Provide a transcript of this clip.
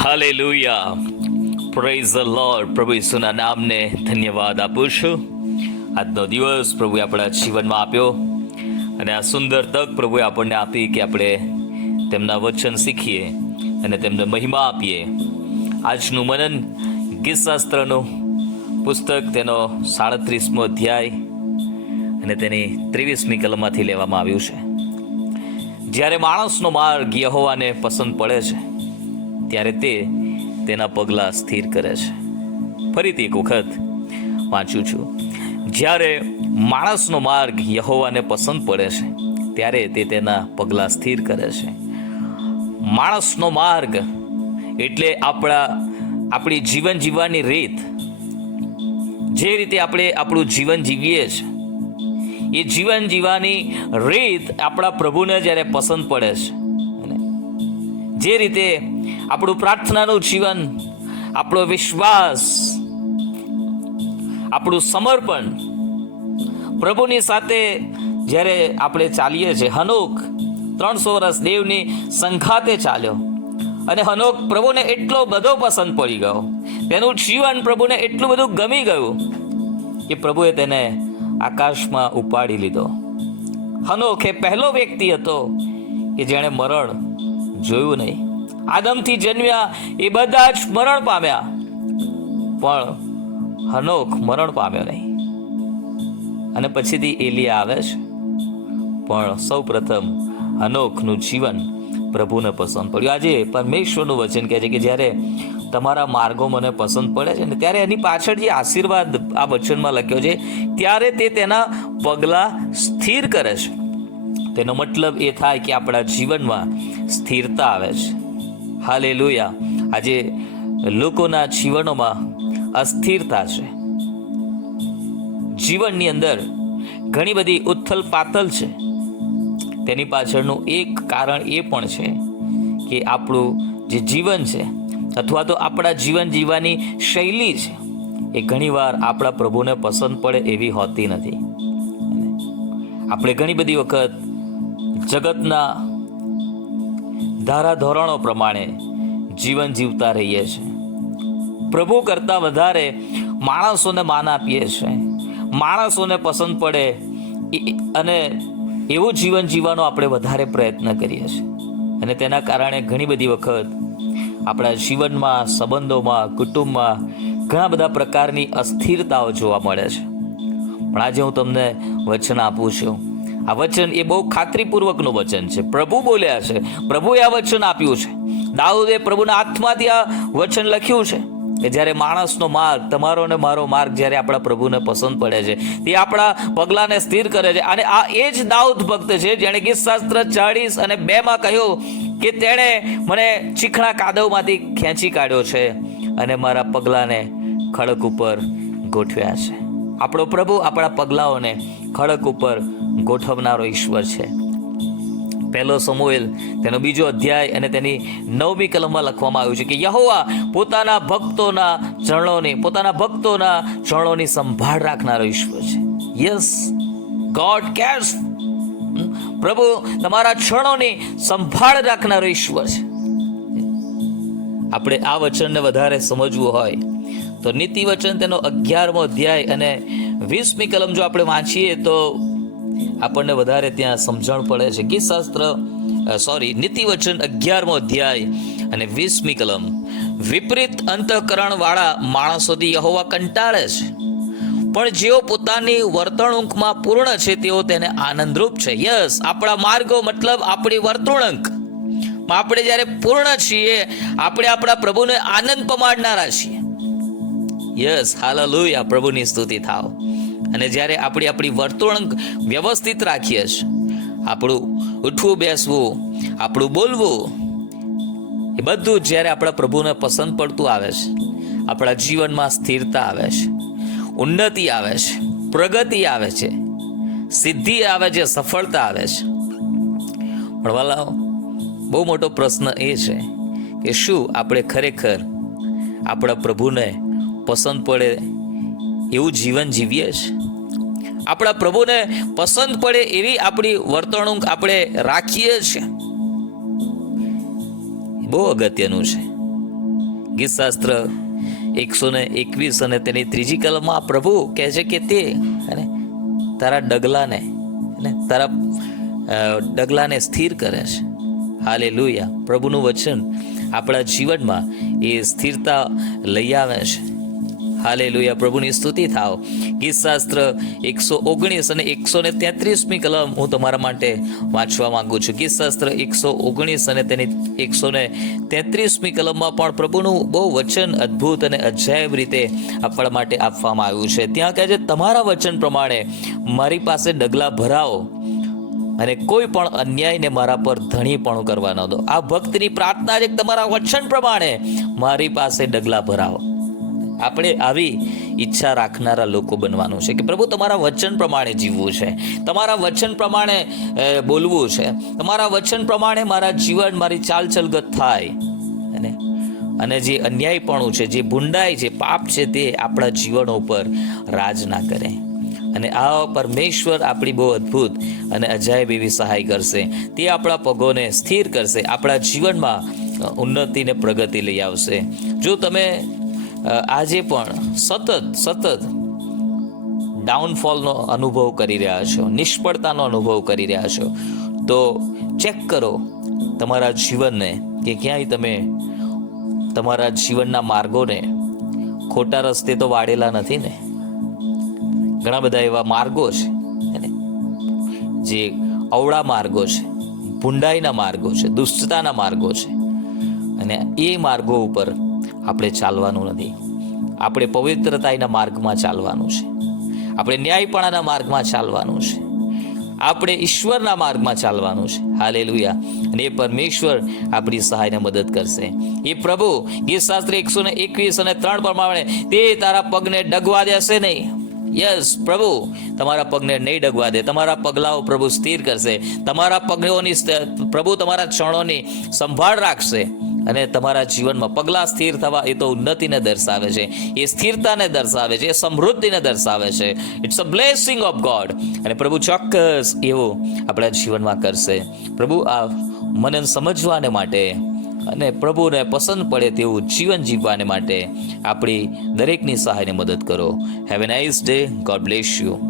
Hallelujah praise the lord પ્રભુ ઈસુના નામને ધન્યવાદ આપું છું. આજનો દિવસ પ્રભુએ આપણા જીવનમાં આપ્યો અને આ સુંદર તક પ્રભુએ આપણને આપી કે આપણે તેમના વચન શીખીએ અને તેમને મહિમા આપીએ. આજનું મનન ગીતશાસ્ત્રનું પુસ્તક તેનો સાડત્રીસમો અધ્યાય અને તેની ત્રેવીસમી કલમમાંથી લેવામાં આવ્યું છે. જ્યારે માણસનો માર્ગ યહોવાને પસંદ પડે છે ત્યારે તે તેના પગલાં સ્થિર કરે છે. ફરીથી એક વખત વાંચું છું. જ્યારે માણસનો માર્ગ યહોવાને પસંદ પડે છે, ત્યારે તે તેના પગલાં સ્થિર કરે છે. માણસનો માર્ગ એટલે આપણા, આપણી જીવન જીવવાની રીત. જે રીતે આપણે આપણું જીવન જીવીએ છીએ એ જીવન જીવવાની રીત આપણા પ્રભુને જ્યારે પસંદ પડે છે જે રીતે આપણું પ્રાર્થનાનું જીવન, આપણો વિશ્વાસ, આપણું સમર્પણ પ્રભુની સાથે જ્યારે આપણે ચાલીએ છીએ. હનોક ત્રણસો વર્ષ દેવની સંઘાતે ચાલ્યો અને હનોક પ્રભુને એટલો બધો પસંદ પડી ગયો. તેનું જીવન પ્રભુને એટલું બધું ગમી ગયું કે પ્રભુએ તેને આકાશમાં ઉપાડી લીધો. હનોખ એ પહેલો વ્યક્તિ હતો કે જેણે મરણ જોયું નહીં. આદમથી જન્મ્યા એ બધા જ મરણ પામ્યા. પણ હનોખ મરણ પામ્યો નહીં. અને પછીથી એલિયા આવે છે. પણ સૌ પ્રથમ હનોખનું જીવન પ્રભુને પસંદ પડ્યું. આજે પરમેશ્વરનું વચન કહે છે કે જ્યારે તમારા માર્ગો મને પસંદ પડે છે ને ત્યારે એની પાછળ જે આશીર્વાદ આ વચનમાં લખ્યો છે, ત્યારે તે તેના પગલાં સ્થિર કરે છે. તેનો મતલબ એ થાય કે આપણા જીવનમાં સ્થિરતા આવે છે. હાલે આજે લોકોના જીવનોમાં અસ્થિરતા છે. જીવનની અંદર ઘણી બધી ઉથલ પાથલ છે. તેની પાછળનું એક કારણ એ પણ છે કે આપણું જે જીવન છે અથવા તો આપણા જીવન જીવવાની શૈલી છે એ ઘણીવાર આપણા પ્રભુને પસંદ પડે એવી હોતી નથી. આપણે ઘણી બધી વખત જગતના ધારાધોરણો પ્રમાણે જીવન જીવતા રહીએ છીએ પ્રભુ કરતાં વધારે માણસોને માન આપીએ છીએ માણસોને પસંદ પડે અને એવું જીવન જીવવાનો આપણે વધારે પ્રયત્ન કરીએ છીએ. અને તેના કારણે ઘણી બધી વખત આપણા જીવનમાં, સંબંધોમાં, કુટુંબમાં ઘણા બધા પ્રકારની અસ્થિરતાઓ જોવા મળે છે. પણ આજે હું તમને વચન આપું છું. આ વચન એ બહુ ખાતરીપૂર્વકનું વચન છે. પ્રભુ બોલ્યા છે. પ્રભુએ આ વચન આપ્યું છે. દાઉદે પ્રભુના હાથમાંથી આ વચન લખ્યું છે કે જ્યારે માણસનો માર્ગ, તમારો ને મારો માર્ગ જ્યારે આપણા પ્રભુને પસંદ પડે છે, તે આપણા પગલાંને સ્થિર કરે છે. અને આ એ જ દાઉદ ભક્ત છે જેણે ગીતશાસ્ત્ર ચાળીસ અને બેમાં કહ્યું કે તેણે મને ચીખણા કાદવમાંથી ખેંચી કાઢ્યો છે અને મારા પગલાંને ખડક ઉપર ગોઠવ્યા છે. આપણો પ્રભુ આપણા પગલાઓને ખડક ઉપર ગોઠવનારો ઈશ્વર છે. પહેલો સમુએલ, તેનો બીજો અધ્યાય અને તેની નવમી કલમમાં લખવામાં આવ્યું છે કે યહોવા પોતાના ભક્તોના ચરણોની, પોતાના ભક્તોના ચરણોની સંભાળ રાખનારો ઈશ્વર છે. યસ ગોડ કેર્સ પ્રભુ તમારા ચરણોની સંભાળ રાખનારો ઈશ્વર છે. આપણે આ વચનને વધારે સમજવું હોય તો નીતિ વચન તેનો અગિયારમો અધ્યાય અને વીસમી કલમ જો આપણે વાંચીએ તો આપણને વધારે ત્યાં સમજણ પડે છે. ગીતશાસ્ત્ર સોરી નીતિવચન અગિયારમો અધ્યાય અને વીસમી કલમ. વિપરીત અંતઃકરણ વાળા માણસોથી યહોવા કંટાળે છે. પણ જેઓ પોતાની વર્તણૂકમાં પૂર્ણ છે, તેઓ તેને આનંદરૂપ છે. યસ, આપણા માર્ગો મતલબ આપણી વર્તણૂક. આપણે જ્યારે પૂર્ણ છીએ, આપણે આપણા પ્રભુને આનંદ પમાડનારા છીએ. યસ, હાલેલુયા, પ્રભુની સ્તુતિ થાવ. અને જ્યારે આપણી આપણી વર્તણૂક વ્યવસ્થિત રાખીએ છીએ, આપણું ઉઠવું, બેસવું, આપણું બોલવું, એ બધું જ્યારે આપણા પ્રભુને પસંદ પડતું આવે છે, આપણા જીવનમાં સ્થિરતા આવે છે, ઉન્નતિ આવે છે, પ્રગતિ આવે છે, સિદ્ધિ આવે છે, સફળતા આવે છે. પણ વાલાઓ, બહુ મોટો પ્રશ્ન એ છે કે શું આપણે ખરેખર આપણા પ્રભુને પસંદ પડે એવું જીવન જીવીએ છીએ? આપણા પ્રભુને પસંદ પડે એવી આપણી વર્તણૂક આપણે રાખીએ છીએ. બહુ અગત્યનું છે. ગીતશાસ્ત્ર એકસો ને એકવીસ અને તેની ત્રીજી કલમમાં પ્રભુ કહે છે કે તે અને તારા ડગલાને અને તારા ડગલાને સ્થિર કરે છે. હાલે લુયા પ્રભુનું વચન આપણા જીવનમાં એ સ્થિરતા લઈ આવે છે. હાલે લુયા પ્રભુની સ્તુતિ થાવ. ગીતશાસ્ત્ર એકસો ઓગણીસ અને એકસો ને તેત્રીસમી કલમ હું તમારા માટે વાંચવા માંગુ છું. ગીતશાસ્ત્ર એકસો ઓગણીસ અને તેની એકસો ને તેત્રીસમી કલમમાં પણ પ્રભુનું બહુ વચન અદ્ભુત અને અજાયબ રીતે આપણા માટે આપવામાં આવ્યું છે. ત્યાં કહે છે, તમારા વચન પ્રમાણે મારી પાસે ડગલા ભરાવો અને કોઈ પણ અન્યાયને મારા પર ધણીપણું કરવા ન દો. આ ભક્તની પ્રાર્થના છે તમારા વચન પ્રમાણે મારી પાસે ડગલા ભરાવો. આપણે આવી ઈચ્છા રાખનારા લોકો બનવાનું છે કે પ્રભુ તમારા વચન પ્રમાણે જીવવું છે. તમારા વચન પ્રમાણે બોલવું છે. તમારા વચન પ્રમાણે મારા જીવન, મારી ચાલચલગત થાય. અને અને જે અન્યાયપણું છે, જે ભૂંડાઈ છે, પાપ છે તે આપણા જીવન ઉપર રાજ ના કરે. અને આ પરમેશ્વર આપણી બહુ અદ્ભુત અને અજાયબ એવી સહાય કરશે. તે આપણા પગોને સ્થિર કરશે. આપણા જીવનમાં ઉન્નતિને પ્રગતિ લઈ આવશે. જો તમે આજે પણ સતત સતત ડાઉનફોલનો અનુભવ કરી રહ્યા છો, નિષ્ફળતાનો અનુભવ કરી રહ્યા છો. તો ચેક કરો તમારા જીવનને કે ક્યાંય તમે તમારા જીવનના માર્ગોને ખોટા રસ્તે તો વાળેલા નથી ને? ઘણા બધા એવા માર્ગો છે જે અવળા માર્ગો છે, ભૂંડાઈના માર્ગો છે, દુષ્ટતાના માર્ગો છે. અને એ માર્ગો ઉપર આપણે ચાલવાનું નથી. આપણે પવિત્રતાના માર્ગમાં ચાલવાનું છે. આપણે ન્યાયપણાના માર્ગમાં ચાલવાનું છે. આપણે ઈશ્વરના માર્ગમાં ચાલવાનું છે. હાલેલુયા. અને એ પરમેશ્વર આપણી સહાયને મદદ કરશે. એ પ્રભુ ગીત શાસ્ત્ર એકસો ને એકવીસ અને ત્રણ પ્રમાણે તે તારા પગને ડગવા દેશે નહીં. યસ પ્રભુ, તમારા પગને નહીં ડગવા દે. તમારા પગલાઓ પ્રભુ સ્થિર કરશે. તમારા પગોની પ્રભુ તમારા ક્ષણોની સંભાળ રાખશે. અને તમારા જીવનમાં પગલાં સ્થિર થવા એ તો ઉન્નતિને દર્શાવે છે. એ સ્થિરતાને દર્શાવે છે, એ સમૃદ્ધિને દર્શાવે છે. It's a blessing of God અને પ્રભુ ચોક્કસ એવું આપણા જીવનમાં કરશે. પ્રભુ, આ મને સમજવાને માટે અને પ્રભુને પસંદ પડે તેવું જીવન જીવવાને માટે આપણી દરેકની સહાયને મદદ કરો. Have a nice day God bless you